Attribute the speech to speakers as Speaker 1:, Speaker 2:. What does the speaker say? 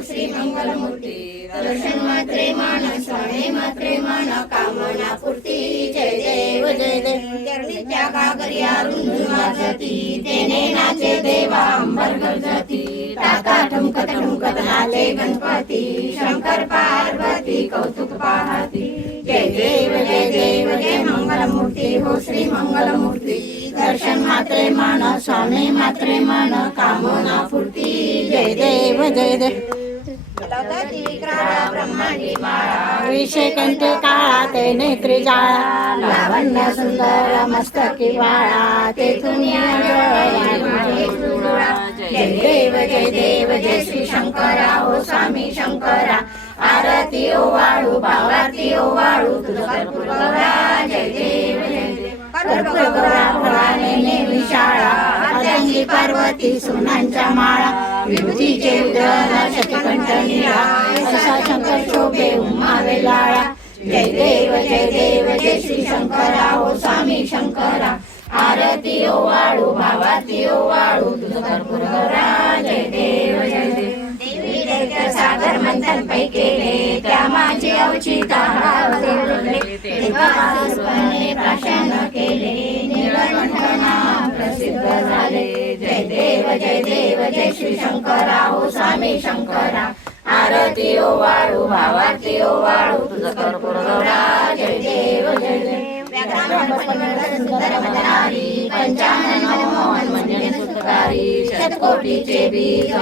Speaker 1: श्री मंगलमूर्ती दर्शन मात्रे मान स्वाणे मात्रे मान कामना पूर्ती जय देव जय देव. चरणीच्या गागरिया रुंदून वाजती तेने नाचे देवा अंबर गरजती टाका ठुमकत ठुमकत नाचे गणपती शंकर पार्वती कौतुक पाहती. जय देव जय देव जय मंगलमूर्ती हो श्री मंगलमूर्ती दर्शन मात्रे मान स्वामी मात्रे मान कामना जय देव जय देव. ब्रह्मांडी माळा विषय कंठे काळा ते नेत्री जाळा लावण्य सुंदर मस्तकी वाळा तेथून. जय देव जय देव जय श्री शंकरा हो स्वामी शंकरा. आरती ओ वाळू भावारती ओ वाळू तुझं कर्पूर गौरा जय देव. जय देव कर्पूर गौरा पार्वती सोनांच्या माळा विभूतीचे उदर शतकंठ निळा असा शंकर शोभे उमावे लाळा. जय देव जय देव जय श्री शंकरा ओ स्वामी शंकरा. आरती ओ वाळू भावाती ओ वाळू तुझ कर्पूर जय देव जय देव. देवी सागर मंथन पै केले त्या माझी अवचिता तेव्हापासून प्राशन केले. प्रसिद्ध झाले. जय देव जय देव जय श्री शंकरा. हो स्वामी शंकरा. आरती ओ वाळू भावारती ओ वाळू. तुझं कर्पूर गौरा. जय देव जय देव. सुंदर मदनारी पंचानन मनमोहन म्हणजे सुखकारी शतकोटीचे बीज